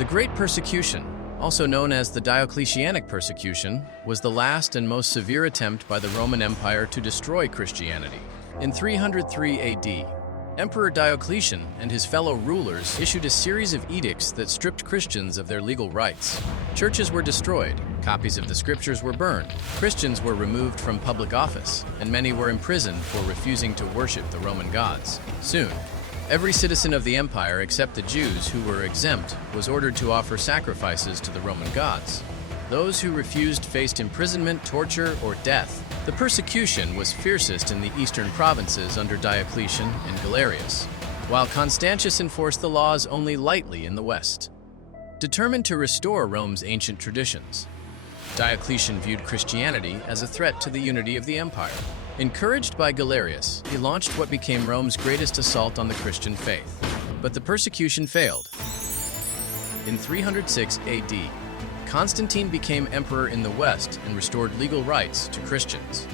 The Great Persecution, also known as the Diocletianic persecution, was the last and most severe attempt by the Roman Empire to destroy Christianity. In 303 AD, Emperor Diocletian and his fellow rulers issued a series of edicts that stripped Christians of their legal rights. Churches were destroyed, copies of the scriptures were burned, Christians were removed from public office, and many were imprisoned for refusing to worship the Roman gods. Soon, every citizen of the empire except the Jews who were exempt was ordered to offer sacrifices to the Roman gods. Those who refused faced imprisonment, torture, or death. The persecution was fiercest in the eastern provinces under Diocletian and Galerius, while Constantius enforced the laws only lightly in the west. Determined to restore Rome's ancient traditions, Diocletian viewed Christianity as a threat to the unity of the empire. Encouraged by Galerius, he launched what became Rome's greatest assault on the Christian faith. But the persecution failed. In 306 AD, Constantine became emperor in the West and restored legal rights to Christians.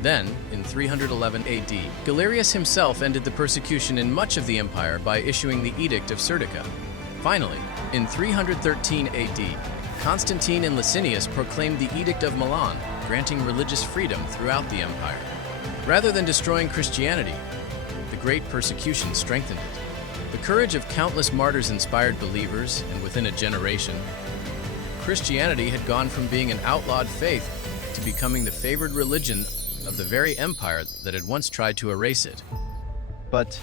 Then, in 311 AD, Galerius himself ended the persecution in much of the empire by issuing the Edict of Serdica. Finally, in 313 AD, Constantine and Licinius proclaimed the Edict of Milan, granting religious freedom throughout the empire. Rather than destroying Christianity, the Great Persecution strengthened it. The courage of countless martyrs inspired believers, and within a generation, Christianity had gone from being an outlawed faith to becoming the favored religion of the very empire that had once tried to erase it. But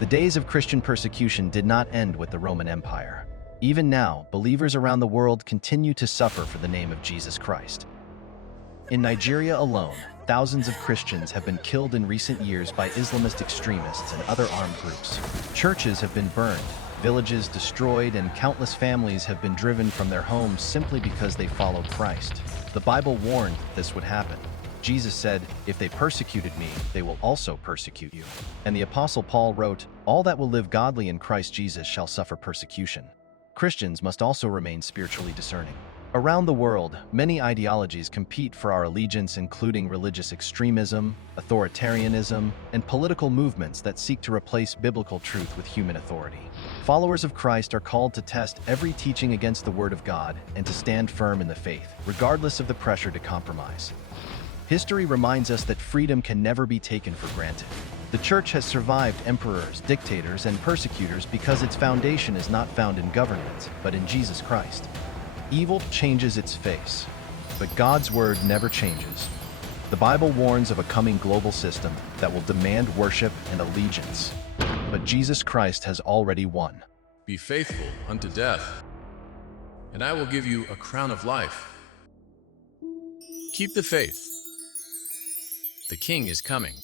the days of Christian persecution did not end with the Roman Empire. Even now, believers around the world continue to suffer for the name of Jesus Christ. In Nigeria alone, thousands of Christians have been killed in recent years by Islamist extremists and other armed groups. Churches have been burned, villages destroyed, and countless families have been driven from their homes simply because they followed Christ. The Bible warned this would happen. Jesus said, "If they persecuted me, they will also persecute you." And the Apostle Paul wrote, "All that will live godly in Christ Jesus shall suffer persecution." Christians must also remain spiritually discerning. Around the world, many ideologies compete for our allegiance, including religious extremism, authoritarianism, and political movements that seek to replace biblical truth with human authority. Followers of Christ are called to test every teaching against the Word of God and to stand firm in the faith, regardless of the pressure to compromise. History reminds us that freedom can never be taken for granted. The Church has survived emperors, dictators, and persecutors because its foundation is not found in government, but in Jesus Christ. Evil changes its face, but God's word never changes. The Bible warns of a coming global system that will demand worship and allegiance. But Jesus Christ has already won. Be faithful unto death, and I will give you a crown of life. Keep the faith. The King is coming.